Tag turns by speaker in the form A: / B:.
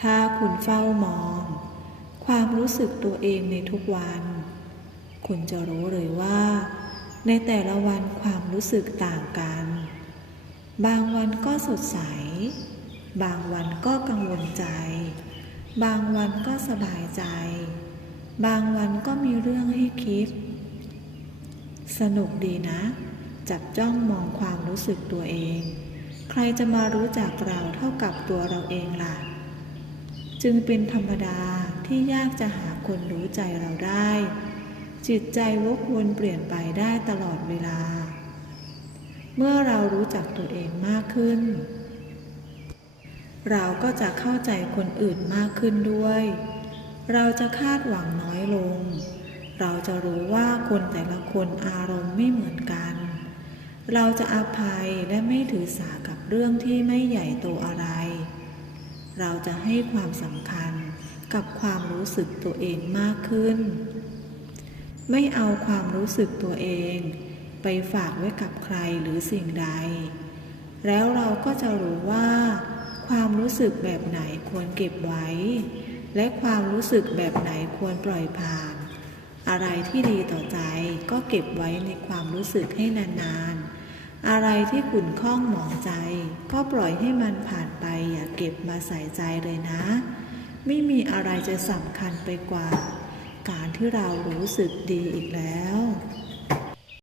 A: ถ้าคุณเฝ้ามอง ความรู้สึกตัวเองในทุกวัน คุณจะรู้เลยว่า ในแต่ละวันความรู้สึกต่างกัน บางวันก็สดใส บางวันก็กังวลใจ บางวันก็สบายใจ บางวันก็มีเรื่องให้คิด สนุกดีนะ จับจ้องมองความรู้สึกตัวเอง ใครจะมารู้จักเราเท่ากับตัวเราเองล่ะ จึงเป็นธรรมดาที่ยากจะหาคนรู้ใจเราได้ จิตใจวกวนเปลี่ยนไปได้ตลอดเวลา เมื่อเรารู้จักตัวเองมากขึ้น เราก็จะเข้าใจคนอื่นมากขึ้นด้วย เราจะคาดหวังน้อยลง เราจะรู้ว่าคนแต่ละคนอารมณ์ไม่เหมือนกัน เราจะอภัยและไม่ถือสากับเรื่องที่ไม่ใหญ่โตอะไร เราจะให้ความสำคัญกับความรู้สึกตัวเองมากขึ้น ไม่เอาความรู้สึกตัวเอง ไปฝากไว้กับใครหรือสิ่งใด แล้วเราก็จะรู้ว่า ความรู้สึกแบบไหนควรเก็บไว้ และความรู้สึกแบบไหนควรปล่อยผ่าน อะไรที่ดีต่อใจก็เก็บไว้ในความรู้สึกให้นานๆ อะไรที่ขุ่นข้องหมองใจ ก็ปล่อยให้มันผ่านไป เก็บมาใส่ใจเลยนะ ไม่มีอะไรจะสำคัญไปกว่า การที่เรารู้สึกดีอีกแล้ว